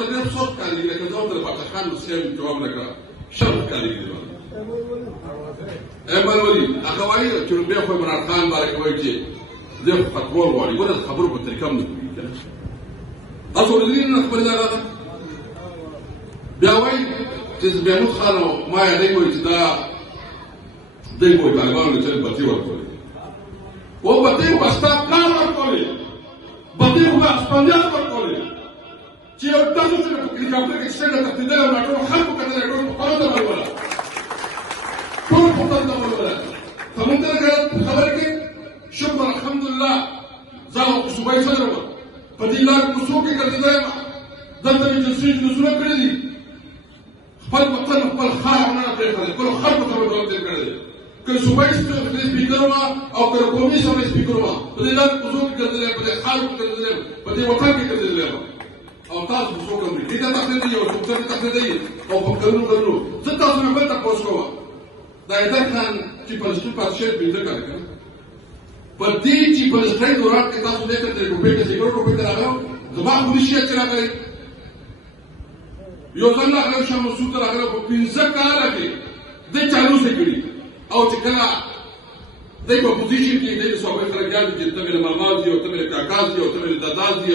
ته ډېر افسوس ښکارېږي لکه زه ورته د پاچا خان صاحب جواب راکړه شرم ښکارېږي ایمل ولي هغه وایي چې بیا خو عمران خان باره کوي چې زه فتوا غواړي ګوره د خبرو په طریقه هم نه پوهېږي تاسو اورېدلي نه خبرې دا راغله بیا وایي چې بهنود خان او ما یادوي وایي چې دا دوی وایي طالبانو چې بتۍ ورکولې و بتۍ خو ستا پلار ورکولې بتۍ خو هسپانیان ورکولې چې یو تاسو سره په هلیکاپټر کې څنګه تښتېدلی او ټولو خلکو کتلی ټول پخپله ته ولوله ټول پخپله ته ولوله سمندر خبره کې شکر الحمدلله زه او صوبایي صدر وم په دې لارو کوڅو کې ګرځېدلی یم دلته مې جلسې جلوسونه کړي دي خپل وطن خپل ښار ونه پرېښودی خپلو خلکو ته مې ډول تېر کړی دی که صوبایي سپیکر وم او که قومي سړی سپیکر وم په دې لارو کوڅو کې ګرځېدلی یم په دې ښارو کې ګرځېدلی یم په دې وطن کې ګرځېدلی یم او تاسو په څوک امریکې ته تښتېدلي او څوک ته تښتېدلي او په کلونو کلونو زه تاسو نه بل تپوس کوم دا حیدر خان چې فلسطین پاتې شوی 15 کاله که نه په دې چې فلسطین دوران کې تاسو دې کتلې روپۍ ته سیکرو روپۍ ته راغلم زما خوني شیعه چې راغلی یو ځل راغلی شاه مسعود ته راغلی په 15 کاله کې دې چالوسې کړي او چې کله دی په پوزیشن کې دی د صوبایي خلک یاد دي چې ته مې له ماما دي او ته مې له کاکا دي او ته مې له دادا دي